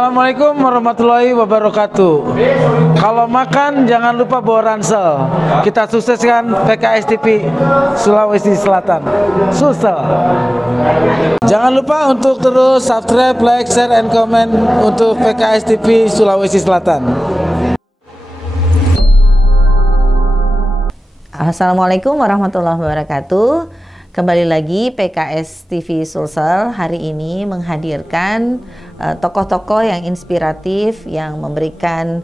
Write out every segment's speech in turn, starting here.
Assalamualaikum warahmatullahi wabarakatuh. Kalau makan jangan lupa bawa ransel. Kita sukseskan PKS TV Sulawesi Selatan. Sulsel. Jangan lupa untuk terus subscribe, like, share, and comment untuk PKS TV Sulawesi Selatan. Assalamualaikum warahmatullahi wabarakatuh. Kembali lagi PKS TV Sulsel hari ini menghadirkan tokoh-tokoh yang inspiratif yang memberikan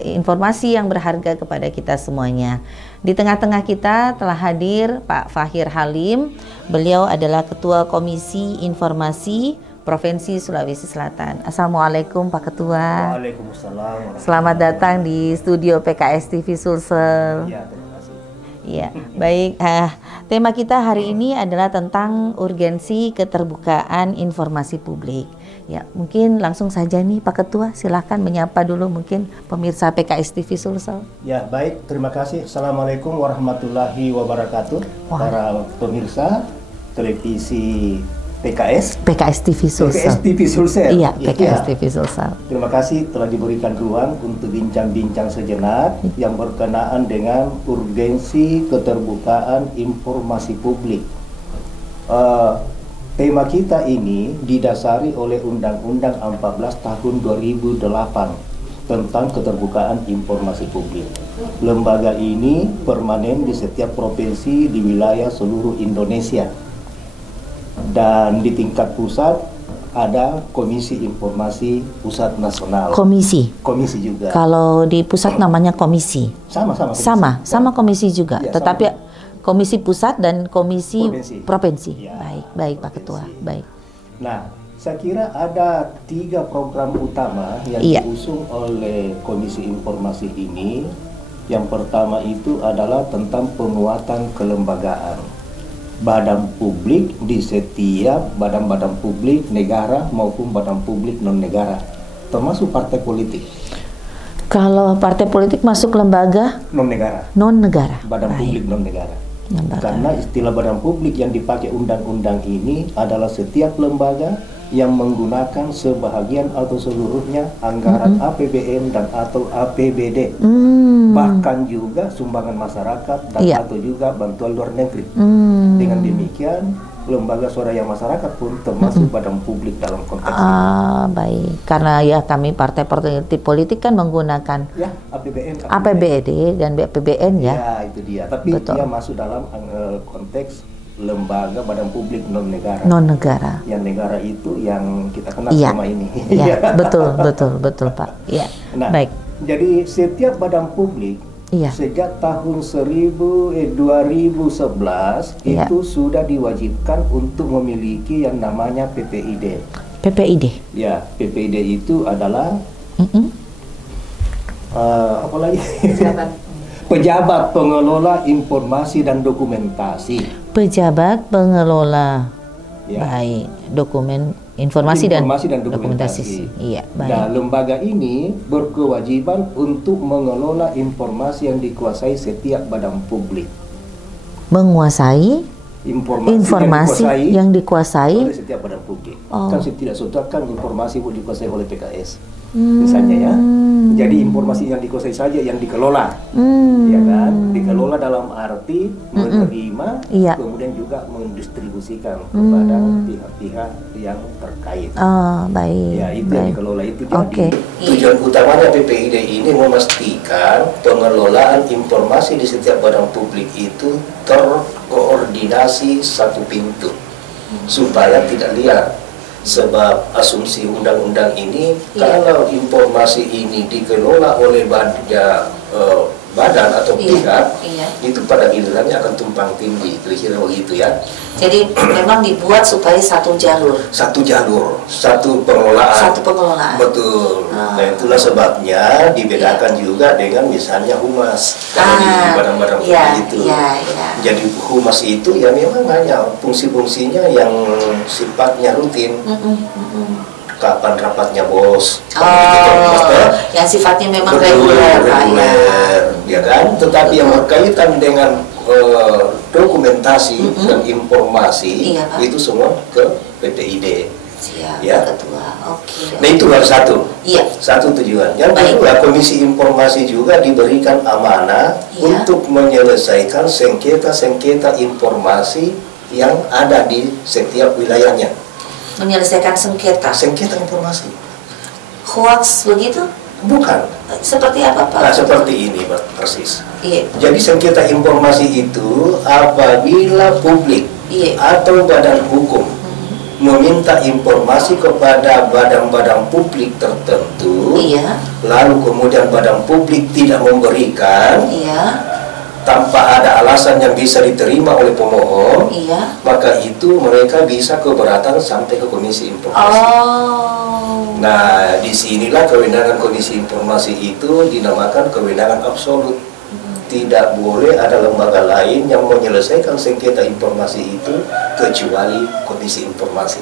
informasi yang berharga kepada kita semuanya. Di tengah-tengah kita telah hadir Pak Fahir Halim. Beliau adalah Ketua Komisi Informasi Provinsi Sulawesi Selatan. Assalamualaikum Pak Ketua. Waalaikumsalam. Selamat datang di studio PKS TV Sulsel. Ya, terima kasih. Ya, baik. Tema kita hari ini adalah tentang urgensi keterbukaan informasi publik. Ya, mungkin langsung saja nih Pak Ketua, silakan menyapa dulu mungkin pemirsa PKS TV Sulsel. Ya, baik. Terima kasih. Assalamualaikum warahmatullahi wabarakatuh. Para pemirsa televisi PKS TV Sulsel. PKS TV Sulsel. Iya, PKS TV Sulsel. Terima kasih telah diberikan ruang untuk bincang-bincang sejenak yang berkenaan dengan urgensi keterbukaan informasi publik. Tema kita ini didasari oleh Undang-Undang 14 tahun 2008 tentang keterbukaan informasi publik. Lembaga ini permanen di setiap provinsi di wilayah seluruh Indonesia. Dan di tingkat pusat ada Komisi Informasi Pusat Nasional. Komisi juga. Kalau di pusat namanya komisi. Sama komisi juga. Ya, tetapi komisi pusat dan komisi provinsi. Ya, baik Pak Ketua. Baik. Nah, saya kira ada 3 program utama yang diusung oleh Komisi Informasi ini. Yang pertama itu adalah tentang penguatan kelembagaan badan publik di setiap badan-badan publik negara maupun badan publik non-negara, termasuk partai politik. Kalau partai politik masuk lembaga non-negara. Badan publik non-negara. Karena istilah badan publik yang dipakai undang-undang ini adalah setiap lembaga yang menggunakan sebahagian atau seluruhnya anggaran APBN dan atau APBD, bahkan juga sumbangan masyarakat dan atau juga bantuan luar negeri. Dengan demikian, lembaga swadaya masyarakat pun termasuk badan publik dalam konteks ini. Baik, karena ya kami partai politik kan menggunakan APBN, APBD dan BPBN ya. Ya, itu dia. Tapi dia masuk dalam konteks lembaga badan publik non-negara. Yang negara itu yang kita kenal selama ini. Iya, betul Pak. Iya. Nah, baik. Jadi setiap badan publik sejak tahun 2011 itu sudah diwajibkan untuk memiliki yang namanya PPID. Ya, PPID itu adalah apa lagi? Pejabat Pengelola Informasi dan Dokumentasi. Pejabat pengelola, baik, informasi dan dokumentasi. Iya, baik. Nah, lembaga ini berkewajiban untuk mengelola informasi yang dikuasai setiap badan publik. Menguasai informasi yang dikuasai oleh setiap badan publik. Kan tidak sudah kan informasi dikuasai oleh PKS, misalnya ya. Jadi informasi yang dikuasai saja yang dikelola, ya kan? Dikelola dalam arti menerima, kemudian juga mendistribusikan kepada pihak-pihak yang terkait. Baik. Ya, itu yang dikelola itu. Jadi tujuan utamanya PPID ini memastikan pengelolaan informasi di setiap badan publik itu terkoordinasi satu pintu supaya tidak liar. Sebab asumsi undang-undang ini kalau informasi ini dikelola oleh badan atau pihak itu pada gilirannya akan tumpang tindih, kira-kira begitu ya. Jadi memang dibuat supaya satu pengelolaan. Betul. Nah, itulah sebabnya dibedakan juga dengan misalnya humas di badan-badan itu. Jadi humas itu ya memang hanya fungsi-fungsinya yang sifatnya rutin. Kapan rapatnya bos, yang sifatnya memang reguler, ya kan? Tetapi yang berkaitan dengan dokumentasi dan informasi itu semua ke PPID. Siap, Ya. Ketua. Oke. Nah itu baru satu. Iya. Satu tujuan. Yang Baik. kedua, Komisi Informasi juga diberikan amanah Iya. untuk menyelesaikan sengketa-sengketa informasi yang ada di setiap wilayahnya. Menyelesaikan sengketa. Sengketa informasi. Hoax begitu? Bukan. Seperti apa, Pak? Nah, seperti ini, Pak, persis. Iya. Jadi sengketa informasi itu apabila publik Iya. atau badan hukum meminta informasi kepada badan-badan publik tertentu, Iya. lalu kemudian badan publik tidak memberikan Iya. tanpa ada alasan yang bisa diterima oleh pemohon, Iya. maka itu mereka bisa keberatan sampai ke Komisi Informasi. Oh. Nah, disinilah kewenangan Komisi Informasi itu dinamakan kewenangan absolut. Tidak boleh ada lembaga lain yang menyelesaikan sengketa informasi itu kecuali Komisi Informasi.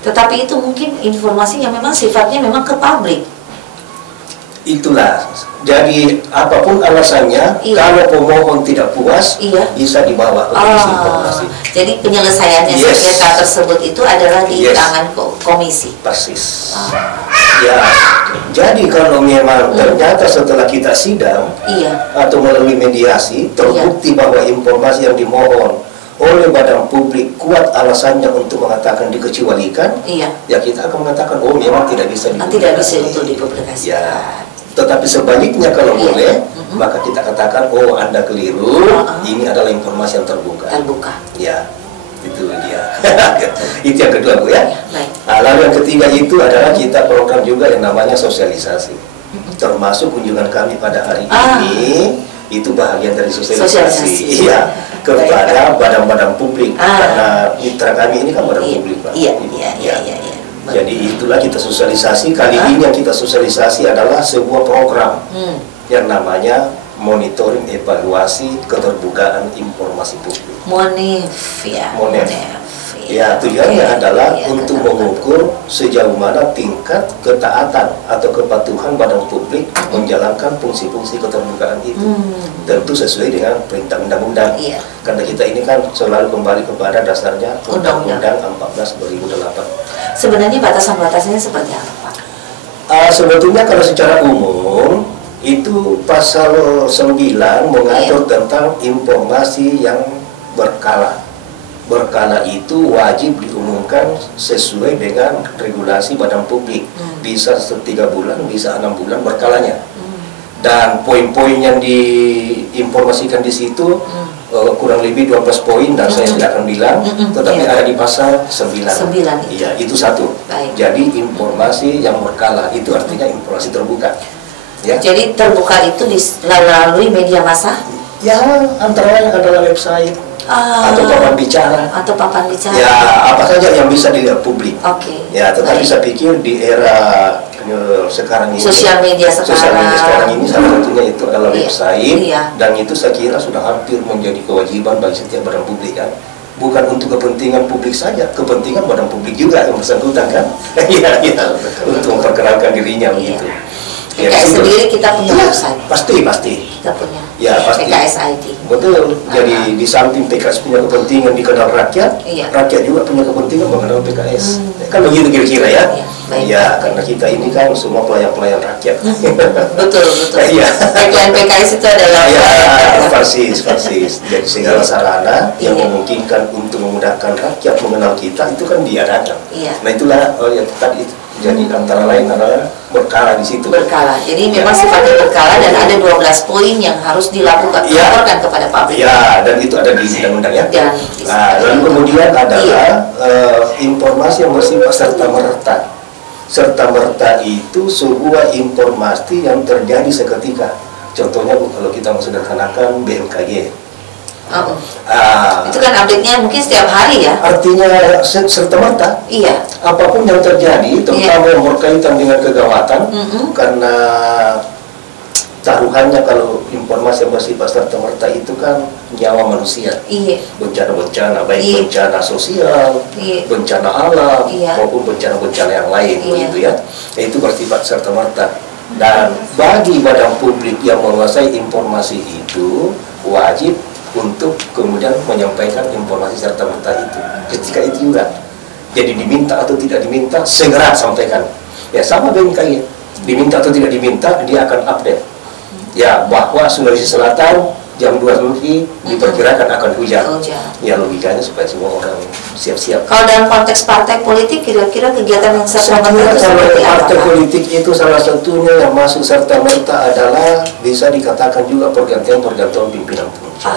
Tetapi itu mungkin informasi yang memang sifatnya memang ke publik. Itulah. Jadi apapun alasannya, Iya. kalau pemohon tidak puas, Iya. bisa dibawa ke Komisi Informasi. Jadi penyelesaiannya Yes. sengketa tersebut itu adalah di Yes. tangan komisi. Persis. Ya. Jadi kalau memang ternyata setelah kita sidang Iya. atau melalui mediasi terbukti bahwa informasi yang dimohon oleh badan publik kuat alasannya untuk mengatakan dikecualikan, Iya. ya kita akan mengatakan oh memang tidak bisa Tidak bisa dipublikasi. untuk dipublikasikan. Ya. Tetapi sebaliknya kalau Iya. boleh, maka kita katakan oh Anda keliru, ini adalah informasi yang terbuka. Terbuka. Ya, itu dia. Itu yang kedua, Bu, ya. Baik. Nah, lalu yang ketiga itu adalah kita program juga yang namanya sosialisasi. Termasuk kunjungan kami pada hari ini itu bahagian dari sosialisasi. Iya, kepada badan-badan publik karena mitra kami ini kan badan publik, Pak. Iya. Jadi itulah kita sosialisasi. Kali ini yang kita sosialisasi adalah sebuah program yang namanya monitoring evaluasi keterbukaan informasi publik. Monif ya. Monef. Ya, Oke. tujuannya adalah Iya, untuk keterbukaan. mengukur sejauh mana tingkat ketaatan atau kepatuhan badan publik menjalankan fungsi-fungsi keterbukaan itu. Tentu sesuai dengan perintah undang-undang. Iya. Karena kita ini kan selalu kembali kepada dasarnya Undang-undang. Undang-Undang 14 2008. Sebenarnya batasan-batasannya seperti apa, Pak? Sebetulnya kalau secara umum itu pasal 9 mengatur tentang informasi yang berkala. Berkala itu wajib diumumkan sesuai dengan regulasi badan publik. Bisa 3 bulan, bisa 6 bulan berkalanya. Dan poin-poin yang diinformasikan di situ kurang lebih 12 poin dan saya tidak akan bilang, tetapi ada di pasal 9. 9 itu. Iya, itu satu. Baik. Jadi informasi yang berkala itu artinya informasi terbuka. Ya. Jadi terbuka itu melalui media massa? Ya, antara lain adalah website atau papan bicara. Atau papan bicara. Ya, apa saja yang bisa dilihat publik. Oke. Ya, tetapi Baik. saya pikir di era sekarang ini, Sosial media sekarang. ini salah satunya itu adalah Iya. website, Iya. dan itu saya kira sudah hampir menjadi kewajiban bagi setiap badan publik kan. Bukan untuk kepentingan publik saja, kepentingan badan publik juga yang bersangkutan kan. Iya, untuk memperkenalkan dirinya begitu. Ya, PKS begitu. sendiri kita punya Iya, website. Pasti. Kita punya. Ya, pasti. PKS ID. Betul. Jadi di samping PKS punya kepentingan dikenal rakyat, Iya. rakyat juga punya kepentingan mengenal PKS. Kan begitu kira-kira ya. Iya, baik. Ya, karena kita ini kan semua pelayan-pelayan rakyat. Betul. Iya. Tagline PKS itu adalah Ya, persis. Jadi segala sarana yang Iya. memungkinkan untuk memudahkan rakyat mengenal kita itu kan diadakan. Iya. Nah itulah yang tadi itu. Jadi antara lain adalah berkala di situ. berkala. Jadi memang sifatnya berkala dan ada 12 poin yang harus dilakukan Iya. laporkan kepada publik. Ya, dan itu ada di undang-undang ya. Dan Nah, lalu kemudian adalah informasi yang bersifat serta-merta. Serta-merta itu sebuah informasi yang terjadi seketika. Contohnya Bu, kalau kita sederhanakan BMKG. Itu kan update-nya mungkin setiap hari ya. Artinya serta-merta. Iya. Apapun yang terjadi, terutama yang berkaitan dengan kegawatan, karena taruhannya kalau informasi yang bersifat serta-merta itu kan nyawa manusia. Iya. Bencana-bencana, baik Iya. bencana sosial, Iya. bencana alam, Iya. maupun bencana-bencana yang lain, Iya. begitu ya. Itu bersifat serta-merta. Dan bagi badan publik yang menguasai informasi itu wajib untuk kemudian menyampaikan informasi serta-merta itu ketika itu juga. Jadi diminta atau tidak diminta, segera sampaikan. Ya sama BMKG, diminta atau tidak diminta, dia akan update. Ya bahwa Sulawesi Selatan jam 2 nanti diperkirakan akan hujan. Ya logikanya supaya semua orang siap-siap. Kalau dalam konteks partai politik, kira-kira kegiatan yang serta-merta itu seperti apa? Partai politik itu salah satunya yang masuk serta-merta adalah bisa dikatakan juga pergantian pimpinan puncak.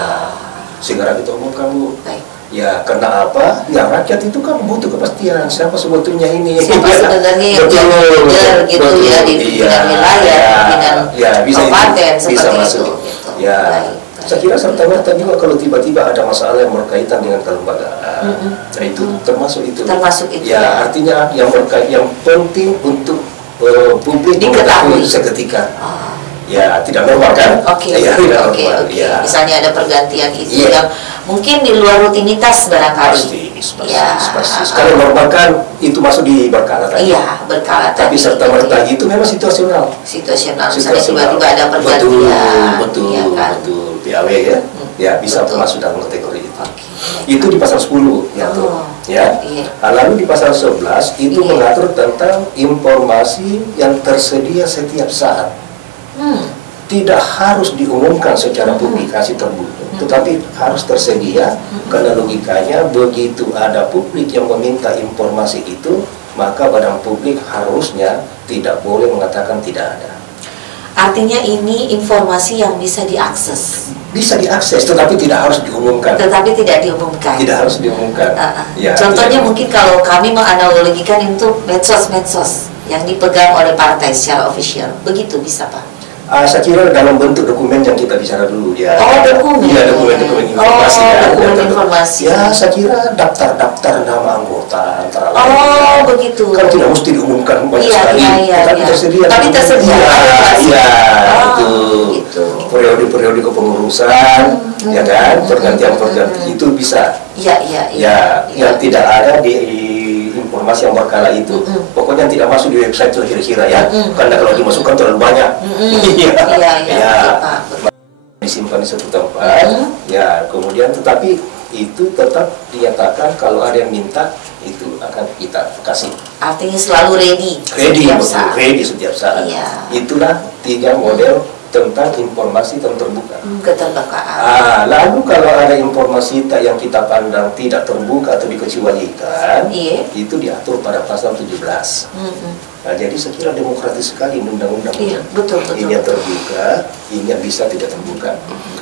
Segera kita umumkan, Bu. Baik. Ya, karena apa? Ya, rakyat itu kan butuh kepastian. Siapa sebetulnya ini? Siapa sebenarnya yang jadi leader gitu ya di pimpinan wilayah, pimpinan kabupaten seperti masuk. itu. Gitu. Ya, Baik. saya kira serta-merta juga kalau tiba-tiba ada masalah yang berkaitan dengan kelembagaan. Nah, itu termasuk itu. Termasuk itu. Ya, artinya yang penting untuk publik diketahui seketika. Ya, tidak normal kan? Oke. Ya, tidak normal. Ya. Misalnya ada pergantian itu Iya. yang mungkin di luar rutinitas barangkali. Pasti. Ya. Kalau normal kan itu masuk di berkala tadi. Iya, berkala Tapi tadi. serta-merta itu memang situasional. Situasional. Misalnya tiba-tiba ada pergantian. Betul, ya kan? betul. PAW ya. Ya, bisa Betul. masuk dalam kategori itu. Oke. Itu di pasal 10 ya tuh. Oh, Ya. iya. Lalu di pasal 11 itu Iya. mengatur tentang informasi yang tersedia setiap saat. Tidak harus diumumkan secara publikasi terbuka, tetapi harus tersedia karena logikanya begitu ada publik yang meminta informasi itu, maka badan publik harusnya tidak boleh mengatakan tidak ada. Artinya ini informasi yang bisa diakses, Bisa diakses, tetapi tidak harus diumumkan. tetapi tidak diumumkan. Tidak harus diumumkan. Ya, Contohnya tidak. mungkin kalau kami menganalogikan itu medsos-medsos yang dipegang oleh partai secara official, begitu bisa Pak? Saya kira dalam bentuk dokumen yang kita bicara dulu ya. Oh, dokumen. Iya, dokumen informasi. Oh, ya. dokumen Dan informasi. Ya, saya kira daftar nama anggota antara lain. Oh, begitu. Kan tidak mesti diumumkan banyak Iya, sekali, iya, tapi iya. tersedia. Tapi tersedia. Iya, Oh, itu. gitu. Periode-periode kepengurusan, ya kan, pergantian itu bisa. Iya. Ya, yang tidak ada di informasi yang berkala itu. Pokoknya tidak masuk di website itu kira-kira ya. Karena kalau dimasukkan terlalu banyak. Iya, Pak. Disimpan di satu tempat. Ya, kemudian tetapi itu tetap dinyatakan kalau ada yang minta itu akan kita kasih. Artinya selalu ready. Ready, setiap betul, saat. ready setiap saat. Iya. Itulah 3 model tentang informasi terbuka. Keterbukaan. Lalu kalau ada informasi yang kita pandang tidak terbuka atau dikecualikan, Iya. itu diatur pada pasal 17. Nah, jadi saya kira demokratis sekali undang-undang. Iya, betul. Ini yang terbuka, ini yang bisa tidak terbuka.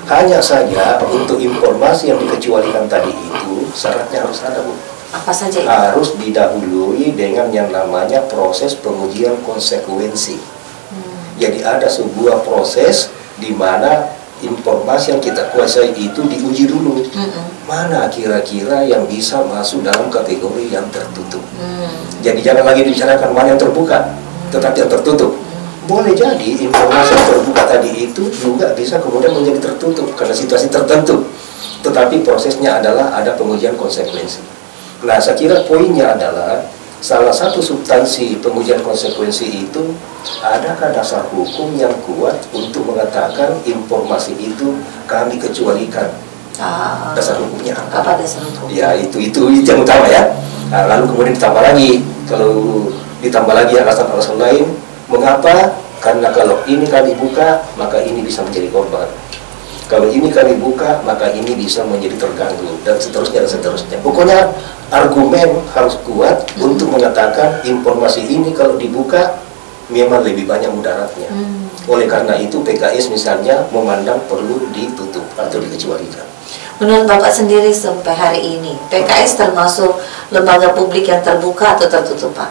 Hanya saja untuk informasi yang dikecualikan tadi itu syaratnya harus ada, Bu. Apa saja itu? Harus didahului dengan yang namanya proses pengujian konsekuensi. Jadi ada sebuah proses di mana informasi yang kita kuasai itu diuji dulu. Mana kira-kira yang bisa masuk dalam kategori yang tertutup. Jadi jangan lagi dibicarakan mana yang terbuka, tetapi yang tertutup. Boleh jadi informasi yang terbuka tadi itu juga bisa kemudian menjadi tertutup karena situasi tertentu. Tetapi prosesnya adalah ada pengujian konsekuensi. Nah, saya kira poinnya adalah salah satu substansi pengujian konsekuensi itu, adakah dasar hukum yang kuat untuk mengatakan informasi itu kami kecualikan? Dasar hukumnya apa? Apa dasar hukum? Ya, itu yang utama ya. Nah, lalu kemudian ditambah lagi, kalau ditambah lagi alasan-alasan lain, mengapa? Karena kalau ini kami buka, maka ini bisa menjadi korban. Kalau ini kami buka, maka ini bisa menjadi terganggu, dan seterusnya, dan seterusnya. Pokoknya argumen harus kuat untuk mengatakan informasi ini kalau dibuka, memang lebih banyak mudaratnya. Oleh karena itu, PKS misalnya memandang perlu ditutup atau dikecualikan. Menurut Bapak sendiri sampai hari ini, PKS termasuk lembaga publik yang terbuka atau tertutup, Pak?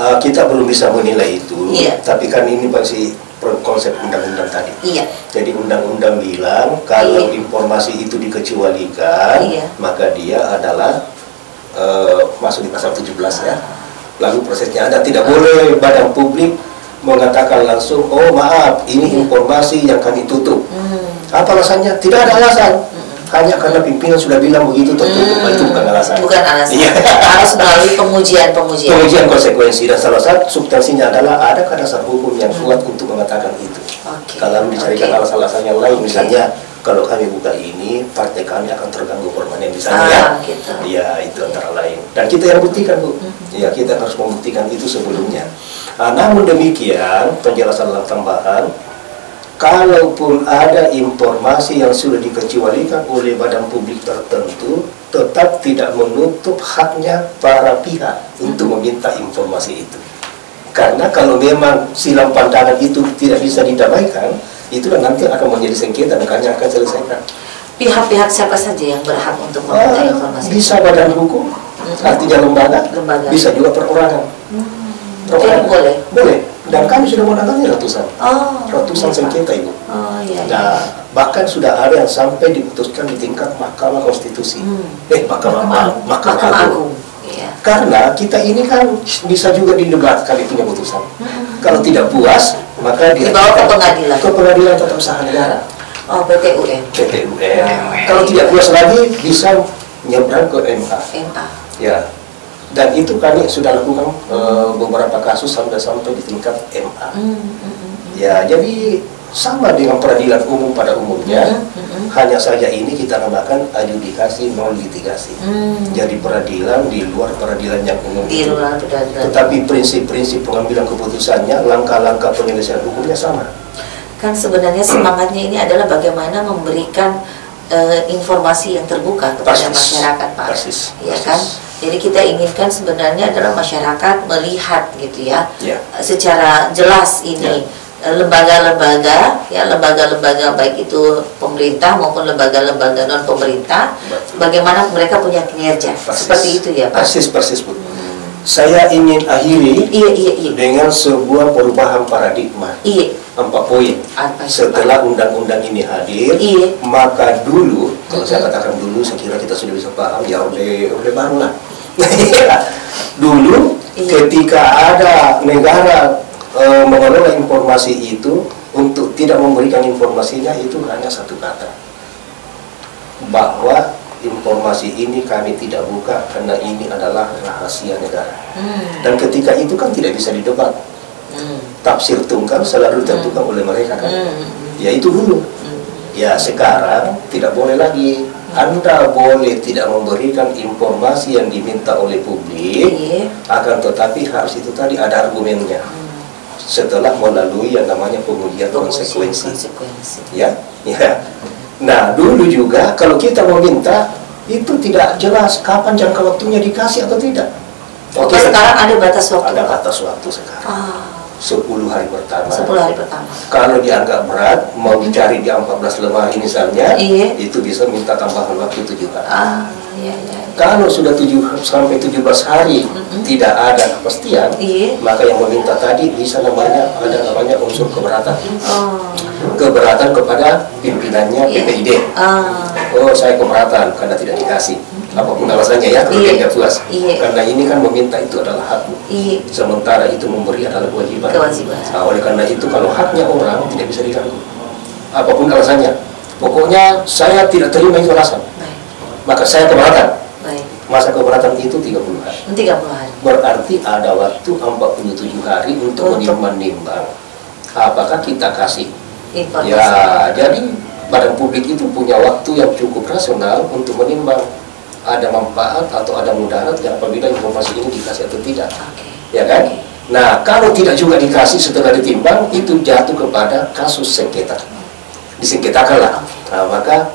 Kita belum bisa menilai itu, Iya. tapi kan ini masih konsep undang-undang tadi. Iya. Jadi undang-undang bilang kalau informasi itu dikecualikan, maka dia adalah masuk di pasal 17 ya. Lalu prosesnya ada, tidak boleh badan publik mengatakan langsung, oh maaf, ini informasi yang kami tutup. Apa alasannya? Tidak ada alasan. Hanya karena pimpinan sudah bilang begitu tertutup, itu bukan alasan. Bukan alasan. Iya. Harus melalui pengujian. Pengujian konsekuensi, dan salah satu substansinya adalah adakah dasar hukum yang kuat untuk mengatakan itu. Kalau dicarikan alasan-alasan yang lain, misalnya kalau kami buka ini, partai kami akan terganggu permanen misalnya. Gitu. Ya, itu antara lain. Dan kita yang buktikan, Bu. Ya, kita harus membuktikan itu sebelumnya. Nah, namun demikian, penjelasan tambahan, kalaupun ada informasi yang sudah dikecualikan oleh badan publik tertentu, tetap tidak menutup haknya para pihak untuk meminta informasi itu. Karena kalau memang silang pandangan itu tidak bisa didamaikan, itulah nanti akan menjadi sengketa dan hanya akan selesaikan. Pihak-pihak siapa saja yang berhak untuk meminta informasi? Bisa badan hukum, artinya lembaga, bisa juga perorangan. Perorangan boleh? Boleh. Dan kami sudah menangani ratusan sengketa, Ibu. Nah, bahkan sudah ada yang sampai diputuskan di tingkat Mahkamah Konstitusi. Mahkamah Agung. Karena kita ini kan bisa juga didebatkan itunya putusan. Kalau tidak puas, maka dibawa ke pengadilan. Ke pengadilan tata usaha negara. Oh, PT UN. Kalau tidak puas lagi, bisa menyeberang ke MA. Ya. Dan itu kami sudah lakukan beberapa kasus sampai di tingkat MA. Ya, jadi sama dengan peradilan umum pada umumnya, hanya saja ini kita namakan adjudikasi non litigasi. Jadi peradilan di luar peradilan yang umum itu. Tetapi prinsip-prinsip pengambilan keputusannya, langkah-langkah penyelesaian hukumnya sama. Kan sebenarnya semangatnya ini adalah bagaimana memberikan informasi yang terbuka kepada masyarakat, Pak. Ya kan? Jadi kita inginkan sebenarnya adalah masyarakat melihat gitu ya, secara jelas ini lembaga-lembaga, lembaga-lembaga baik itu pemerintah maupun lembaga-lembaga non pemerintah, bagaimana mereka punya kinerja, seperti itu ya, Pak. Persis, Bu. Saya ingin akhiri dengan sebuah perubahan paradigma. 4 poin. Setelah undang-undang ini hadir, maka dulu, kalau saya katakan dulu, saya kira kita sudah bisa paham, ya udah baru lah. Dulu, ketika ada negara mengelola informasi itu, untuk tidak memberikan informasinya itu hanya satu kata, bahwa informasi ini kami tidak buka karena ini adalah rahasia negara. Dan ketika itu kan tidak bisa didebat. Tafsir tunggal selalu ditentukan oleh mereka kan. Ya itu dulu. Ya sekarang tidak boleh lagi. Anda boleh tidak memberikan informasi yang diminta oleh publik, akan tetapi harus itu tadi ada argumennya. Setelah melalui yang namanya pengujian konsekuensi. Ya. Nah, dulu juga kalau kita meminta itu tidak jelas kapan jangka waktunya dikasih atau tidak. Sekarang ada batas waktu. Ada batas waktu sekarang. 10 hari pertama. 10 hari pertama. Kalau dianggap berat, mau dicari di 14 lemari misalnya, itu bisa minta tambahan waktu 7 hari. Kalau sudah 7 sampai 17 hari tidak ada kepastian, maka yang meminta tadi bisa ada namanya unsur keberatan. Keberatan kepada pimpinannya PPID. Oh, saya keberatan karena tidak dikasih. Apapun alasannya ya, kalau tidak puas. Karena ini kan meminta itu adalah hakmu. Sementara itu memberi adalah kewajiban. Nah, oleh karena itu kalau haknya orang tidak bisa diganggu. Apapun alasannya. Pokoknya saya tidak terima itu alasan. Maka saya keberatan. Masa keberatan itu 30 hari. 30 hari. Berarti ada waktu 47 hari untuk menimbang apakah kita kasih informasi. Ya, jadi badan publik itu punya waktu yang cukup rasional untuk menimbang ada manfaat atau ada mudarat yang apabila informasi ini dikasih atau tidak. Ya kan? Nah, kalau tidak juga dikasih setelah ditimbang, itu jatuh kepada kasus sengketa. Disengketakanlah. Nah, maka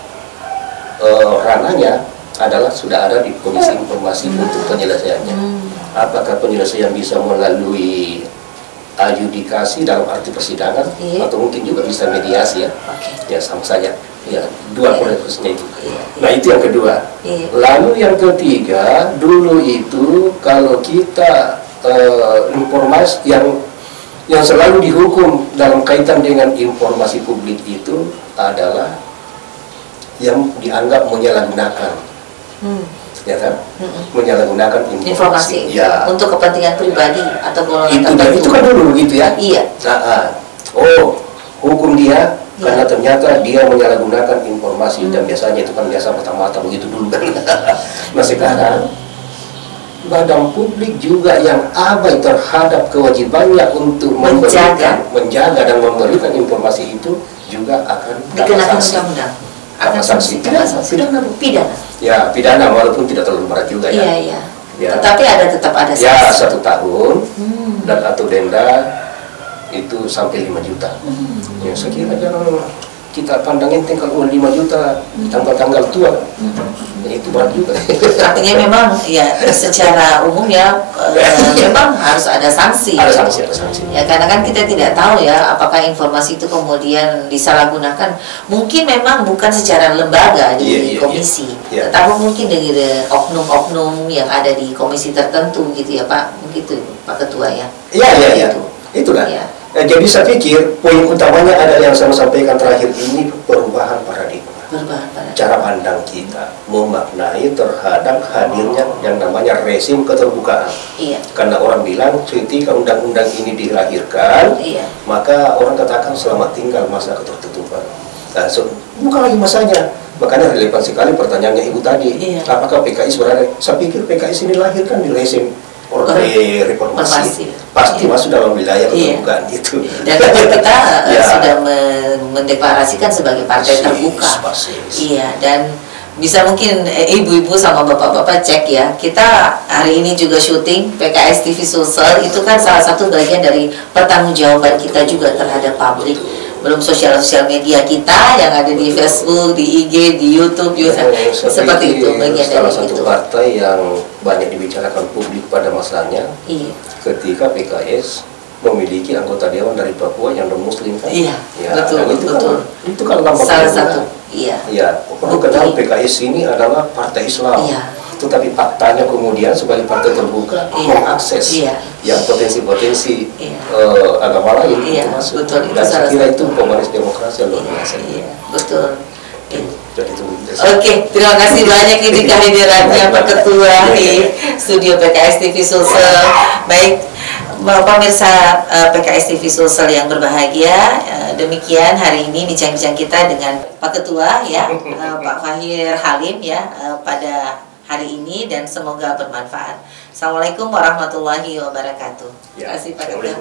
ranahnya adalah sudah ada di Komisi Informasi untuk penyelesaiannya. Apakah penyelesaian bisa melalui adjudikasi dalam arti persidangan, atau mungkin juga bisa mediasi ya. Ya sama saja. Ya, dua prosesnya itu. Nah, itu yang kedua. Lalu yang ketiga, dulu itu kalau kita informasi yang selalu dihukum dalam kaitan dengan informasi publik itu adalah yang dianggap menyalahgunakan. Ya kan? Menyalahgunakan informasi. Ya. Untuk kepentingan pribadi atau golongan tertentu. Itu kan dulu begitu ya? Iya. Oh, hukum dia karena ternyata dia menyalahgunakan informasi dan biasanya itu kan biasa mata-mata begitu dulu kan. Nah sekarang badan publik juga yang abai terhadap kewajibannya untuk menjaga dan memberikan informasi itu juga akan dikenakan undang-undang. Akan sanksi pidana. Pidana. Ya, pidana walaupun tidak terlalu berat juga ya. Iya. Ya. Tetapi tetap ada sanksi. Ya 1 tahun dan atau denda itu sampai 5 juta. Ya, saya kira jangan kita pandang enteng kalau 5 juta tanggal-tanggal tua. Ya, itu berat juga. Artinya memang ya secara umum ya memang harus ada sanksi. Ada sanksi, ada sanksi. Ya karena kan kita tidak tahu ya apakah informasi itu kemudian disalahgunakan. Mungkin memang bukan secara lembaga di komisi, tetapi mungkin dari oknum-oknum yang ada di komisi tertentu gitu ya Pak, begitu Pak Ketua ya. Iya. Itulah. Ya. Jadi saya pikir poin utamanya adalah yang saya sampaikan terakhir ini, perubahan paradigma. Cara pandang kita memaknai terhadap hadirnya yang namanya rezim keterbukaan. Iya. Karena orang bilang ketika undang-undang ini dilahirkan, maka orang katakan selamat tinggal masa ketertutupan. Nah, bukan lagi masanya. Makanya relevan sekali pertanyaannya Ibu tadi. Apakah PKS berada? Saya pikir PKS ini lahirkan di rezim Orde Reformasi. Pasti masuk dalam wilayah keterbukaan itu. Dan kita sudah mendeklarasikan sebagai partai terbuka. Iya, dan bisa mungkin ibu-ibu sama bapak-bapak cek ya. Kita hari ini juga syuting PKS TV Sulsel, itu kan salah satu bagian dari pertanggungjawaban kita juga terhadap publik. Belum sosial media kita yang ada di Facebook, di IG, di YouTube, seperti itu bagian dari salah satu partai yang banyak dibicarakan publik pada masanya. Ketika PKS memiliki anggota dewan dari Papua yang non-Muslim kan? Betul. Itu kan lambang salah satu. Perlu kenal PKS ini adalah partai Islam. Tetapi faktanya kemudian sebagai partai terbuka mengakses yang potensi-potensi agama lain itu masuk. Dan saya kira itu pemanis demokrasi yang luar biasa. Betul. Oke, terima kasih banyak ini kehadirannya Pak Ketua di studio PKS TV Sulsel. Baik, pemirsa PKS TV Sulsel yang berbahagia, demikian hari ini bincang-bincang kita dengan Pak Ketua ya, Pak Fahir Halim ya, pada hari ini, dan semoga bermanfaat. Assalamualaikum warahmatullahi wabarakatuh. Terima kasih Pak Ketua.